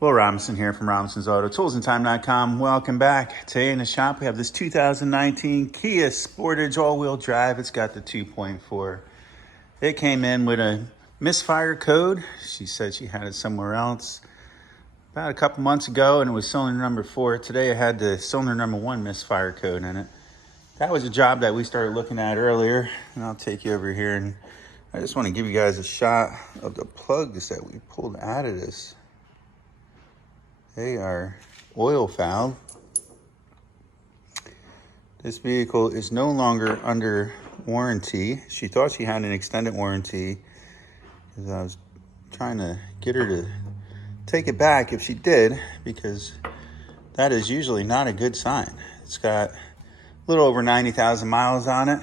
Will Robinson here from Robinson's Auto Tools and Time.com. Welcome back. Today in the shop we have this 2019 Kia Sportage all-wheel drive. It's got the 2.4. It came in with a misfire code. She said she had it somewhere else about a couple months ago, and it was cylinder number 4. Today it had the cylinder number 1 misfire code in it. That was a job that we started looking at earlier, and I'll take you over here, and I just want to give you guys a shot of the plugs that we pulled out of this. They are oil fouled. This vehicle is no longer under warranty. She thought she had an extended warranty because I was trying to get her to take it back if she did, because that is usually not a good sign. It's got a little over 90,000 miles on it.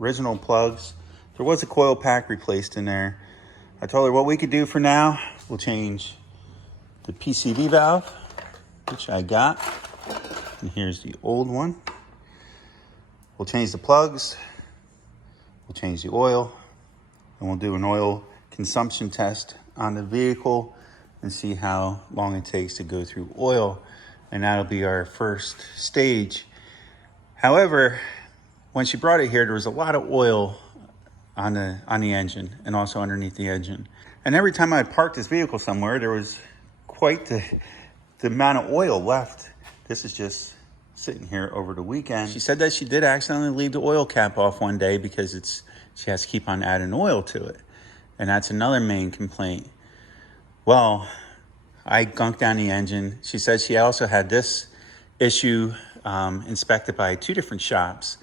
Original plugs. There was a coil pack replaced in there. I told her what we could do for now. We'll change the PCV valve, which I got, and here's the old one. We'll change the plugs, we'll change the oil, and we'll do an oil consumption test on the vehicle and see how long it takes to go through oil, and that'll be our first stage. However, when she brought it here, there was a lot of oil on the engine and also underneath the engine. And every time I parked this vehicle somewhere, there was quite the amount of oil left. This is just sitting here over the weekend. She said that she did accidentally leave the oil cap off one day because she has to keep on adding oil to it. And that's another main complaint. Well, I gunked down the engine. She said she also had this issue inspected by 2 different shops,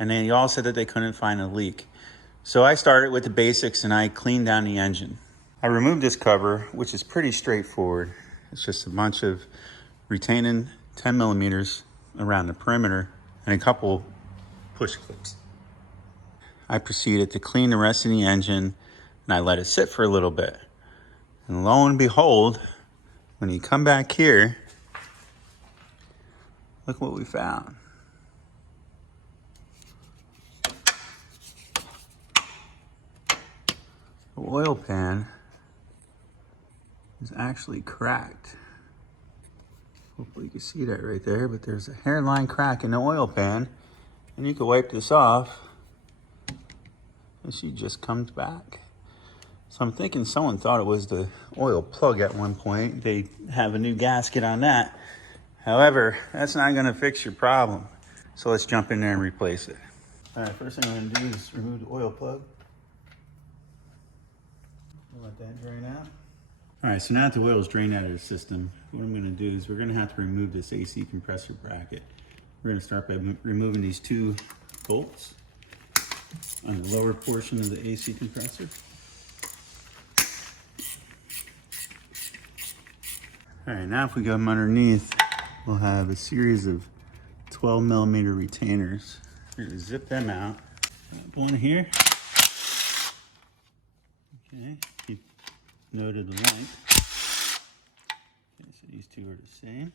and they all said that they couldn't find a leak. So I started with the basics and I cleaned down the engine. I removed this cover, which is pretty straightforward. It's just a bunch of retaining 10 millimeters around the perimeter and a couple push clips. I proceeded to clean the rest of the engine, and I let it sit for a little bit. And lo and behold, when you come back here, look what we found. The oil pan is actually cracked. Hopefully you can see that right there, but there's a hairline crack in the oil pan, and you can wipe this off and she just comes back. So I'm thinking someone thought it was the oil plug at one point. They have a new gasket on that. However, that's not gonna fix your problem. So let's jump in there and replace it. All right, first thing I'm gonna do is remove the oil plug. Let that drain out. All right, so now that the oil is drained out of the system, what I'm gonna do is we're gonna have to remove this AC compressor bracket. We're gonna start by removing these 2 bolts on the lower portion of the AC compressor. All right, now if we go underneath, we'll have a series of 12 millimeter retainers. We're gonna zip them out. One here. Okay, keep note of the length. Okay, so these 2 are the same.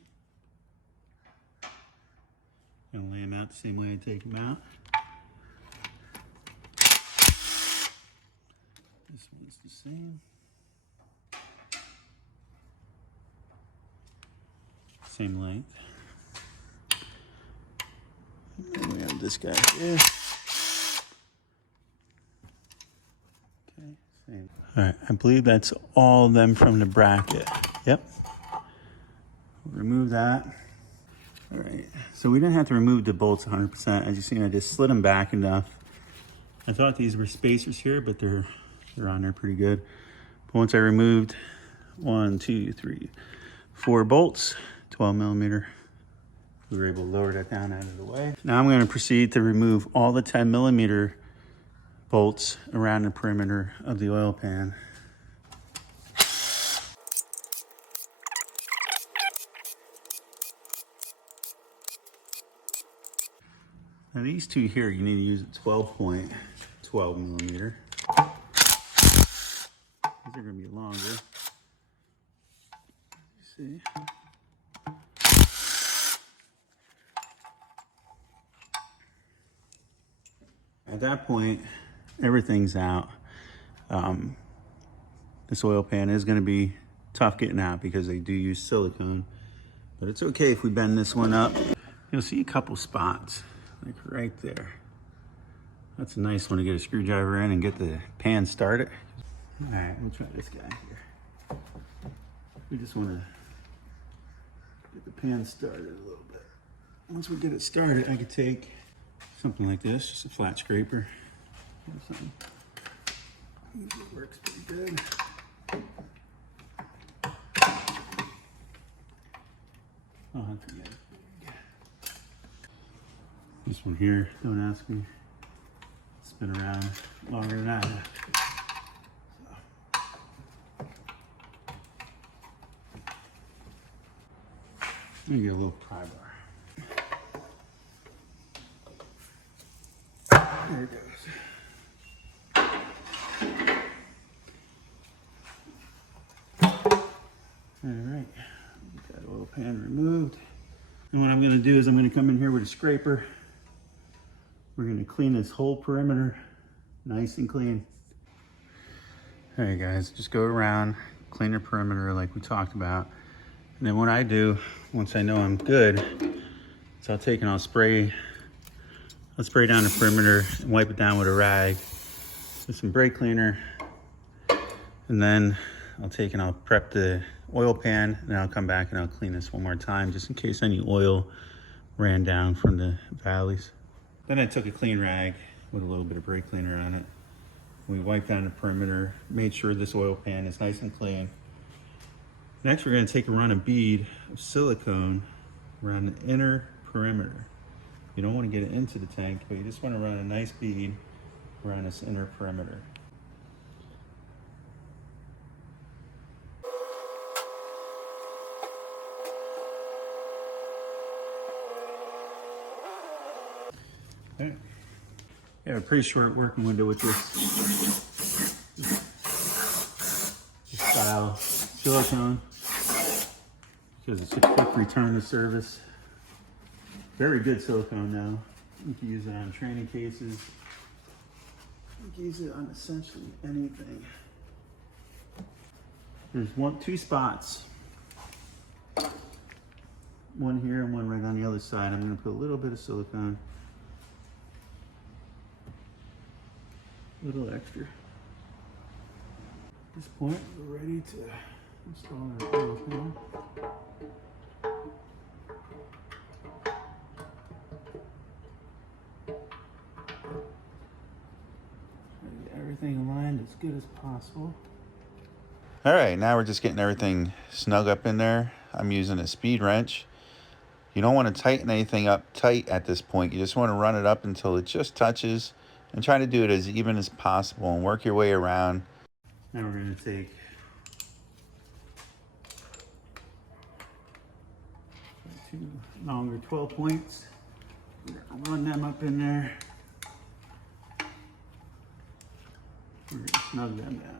I'm gonna lay them out the same way I take them out. This one's the same. Same length. And then we have this guy here. Okay, same. All right, I believe that's all of them from the bracket. Yep. Remove that. All right, so we didn't have to remove the bolts 100%. As you see, I just slid them back enough. I thought these were spacers here, but they're on there pretty good. But once I removed 1, 2, 3, 4 bolts, 12 millimeter, we were able to lower that down out of the way. Now I'm going to proceed to remove all the 10 millimeter bolts around the perimeter of the oil pan. Now these 2 here, you need to use a 12 millimeter. These are going to be longer. See? At that point, everything's out. This oil pan is going to be tough getting out because they do use silicone. But it's okay if we bend this one up. You'll see a couple spots, like right there. That's a nice one to get a screwdriver in and get the pan started. All right, we'll try this guy here. We just want to get the pan started a little bit. Once we get it started, I could take something like this, just a flat scraper. Something. Usually works pretty good. I'll have to get it. This one here, don't ask me. It's been around longer than I have. Let me get a little pry bar. There it goes. All right, get that oil pan removed. And what I'm gonna do is I'm gonna come in here with a scraper. We're gonna clean this whole perimeter nice and clean. All right guys, just go around, clean the perimeter like we talked about. And then what I do, once I know I'm good, is I'll take and I'll spray down the perimeter and wipe it down with a rag with some brake cleaner. And then I'll take and I'll prep the oil pan, and then I'll come back and I'll clean this one more time just in case any oil ran down from the valleys. Then I took a clean rag with a little bit of brake cleaner on it. We wiped down the perimeter, made sure this oil pan is nice and clean. Next, we're going to take and run a bead of silicone around the inner perimeter. You don't want to get it into the tank, but you just want to run a nice bead around this inner perimeter. Okay. You have a pretty short working window with this style silicone because it's a quick return to service. Very good silicone now. You can use it on training cases. You can use it on essentially anything. There's two spots. One here and one right on the other side. I'm going to put a little bit of silicone. A little extra. At this point, we're ready to install our oil pan. Get everything aligned as good as possible. All right, now we're just getting everything snug up in there. I'm using a speed wrench. You don't want to tighten anything up tight at this point. You just want to run it up until it just touches, and try to do it as even as possible and work your way around. Now we're going to take two longer 12 points. We're going to run them up in there. We're going to snug them down.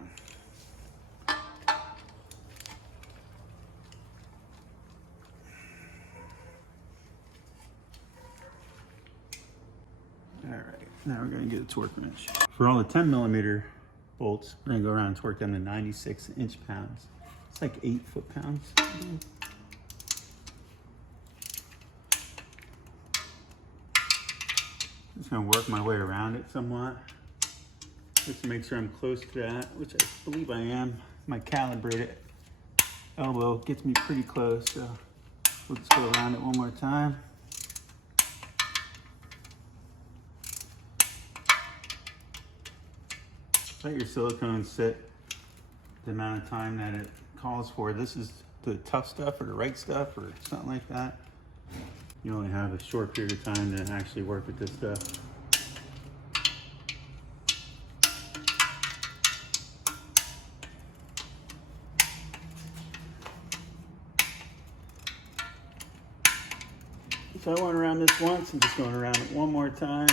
All right, now we're going to get a torque wrench. For all the 10mm bolts, we're going to go around and torque them to 96 inch-pounds. It's like 8 foot-pounds. Just going to work my way around it somewhat, just to make sure I'm close to that, which I believe I am. My calibrated elbow gets me pretty close, so we'll just go around it one more time. Let your silicone sit the amount of time that it calls for. This is the tough stuff or the right stuff or something like that. You only have a short period of time to actually work with this stuff. So I went around this once, I'm just going around it one more time.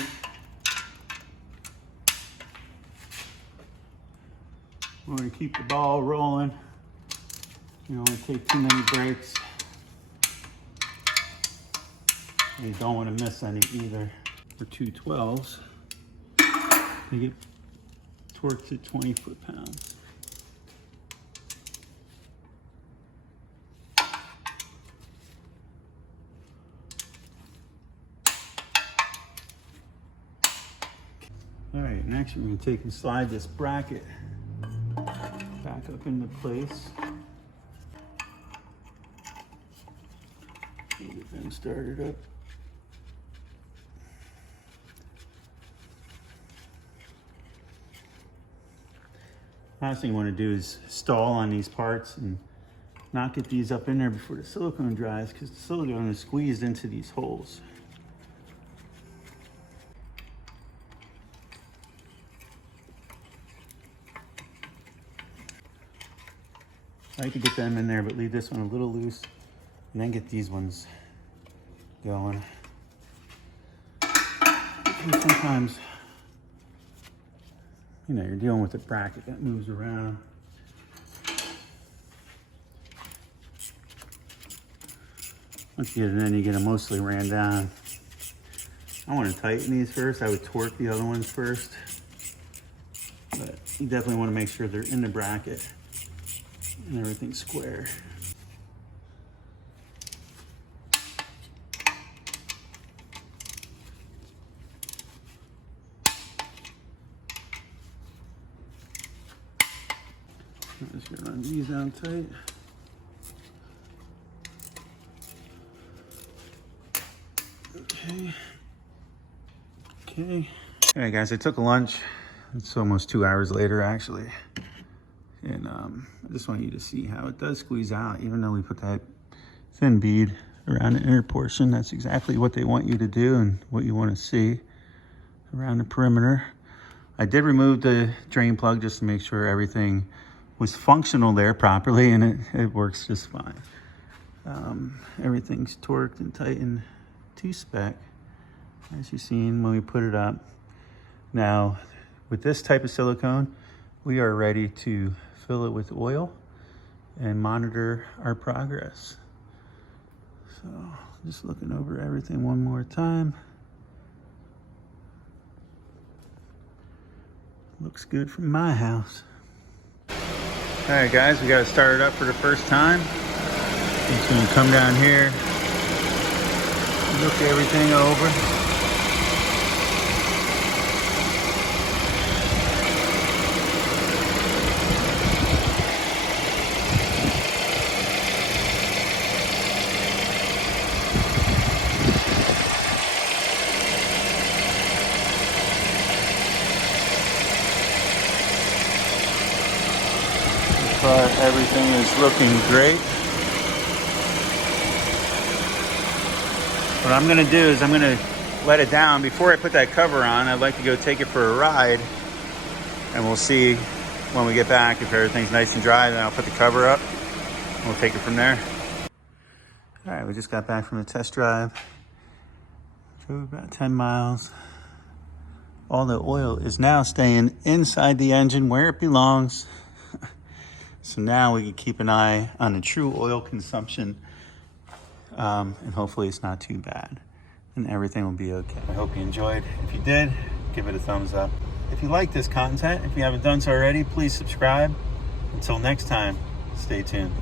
We're going to keep the ball rolling. You don't want to take too many breaks. And you don't want to miss any either. For 212s, they get torqued to 20 foot-pounds. All right, next we're going to take and slide this bracket back up into place. Get them started up. Last thing you want to do is stall on these parts and not get these up in there before the silicone dries, because the silicone is squeezed into these holes. I like to get them in there, but leave this one a little loose, and then get these ones going. And sometimes, you know, you're dealing with a bracket that moves around. Once you get it in, you get them mostly ran down. I want to tighten these first. I would torque the other ones first. But you definitely want to make sure they're in the bracket and everything's square. I'm just gonna run these down tight. Okay. Okay. All right, guys, I took a lunch. It's almost 2 hours later, actually. And I just want you to see how it does squeeze out, even though we put that thin bead around the inner portion. That's exactly what they want you to do and what you want to see around the perimeter. I did remove the drain plug just to make sure everything was functional there properly, and it works just fine. Everything's torqued and tightened to spec, as you've seen when we put it up. Now, with this type of silicone, we are ready to fill it with oil and monitor our progress. So, just looking over everything one more time. Looks good from my house. All right, guys, we got to start it up for the first time. Just gonna come down here, look everything over. But everything is looking great. What I'm gonna do is I'm gonna let it down. Before I put that cover on, I'd like to go take it for a ride, and we'll see when we get back if everything's nice and dry. Then I'll put the cover up and we'll take it from there. All right, we just got back from the test drive. Drove about 10 miles. All the oil is now staying inside the engine where it belongs. So now we can keep an eye on the true oil consumption, and hopefully it's not too bad and everything will be okay. I hope you enjoyed. If you did, give it a thumbs up. If you like this content, if you haven't done so already, please subscribe. Until next time, stay tuned.